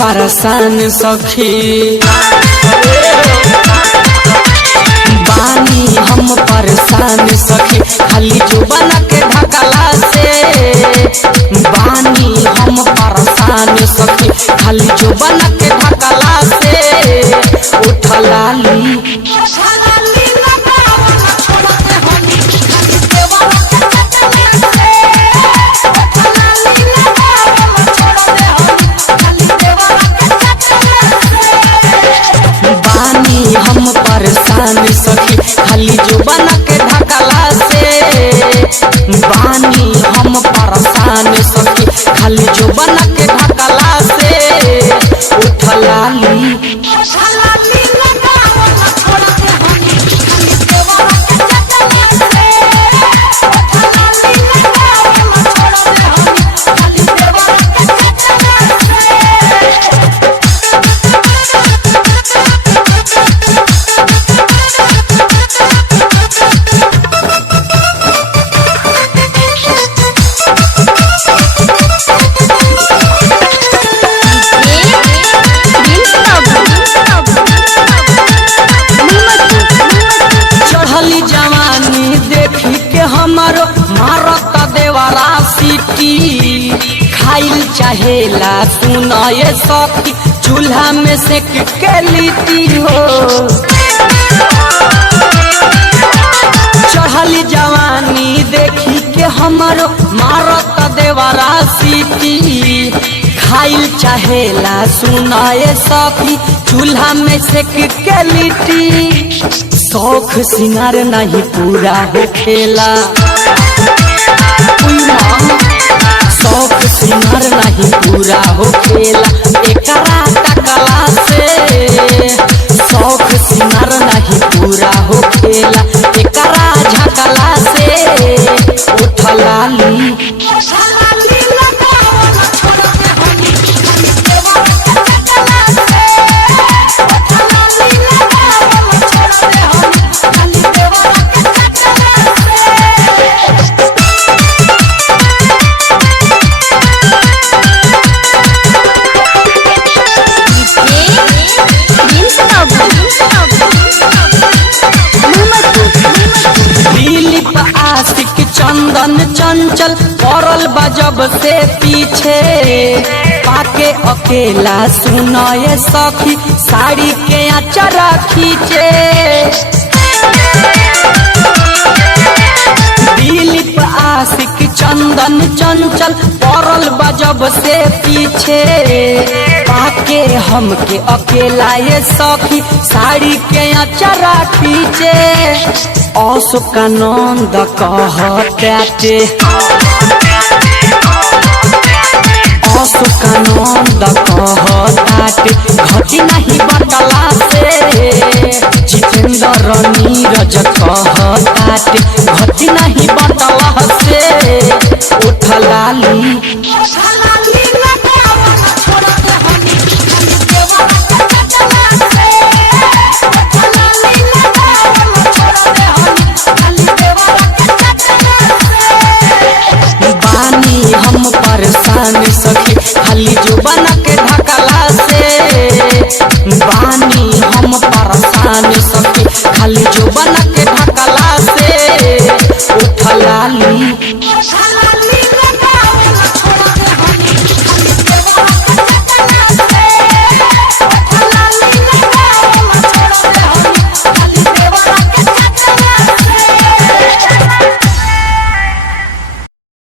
परेशान सखी, बानी हम परेशान सखी, खाली जुबान के ढकला से बानी हम परेशान सखी, खाली जुबान के ढकला से उठलाली हम परेशान सखी, खाली जुबान के ढकला से बानी हम परेशान सखी, खाली जुबान के ढकला से उठलाली हमारो मारत देवरा सीटी, खाइल चाहेला सुनाए सखी, चूल्हा में से के लिट्टी हो। चढ़ली जवानी देखी के हमारो मारत देवरा सीटी, खाइल चाहेला सुनाए सखी, चूल्हा में से के लिट्टी। शौख सिंगार नहीं पूरा हो खेला, शौख सिंगार नहीं पूरा हो खेला, एकरा टकला से शौख सिंगार नहीं पूरा हो खेला, एकरा झकला से उठलाली आशिक चंदन चंचल पड़ल बजब से पीछे, पाके अकेला सुनाए सखी, साड़ी के अचरा खींचे। दिलीप आशिक चंदन चंचल पड़ल बजब से पीछे, पाके हमके अकेला ये सखी, साड़ी के अचरा खींचे। अशोकानंद कहते अशोकानंद कहते घटी नहीं बटला से, जितेंद्र नीरज कहते घटी नहीं बटला से उठलाली हम परेशान सखी, खाली जुबान के ढकला से बानी हम परेशान सखी, खाली जुबान के ढकला से उठलाली।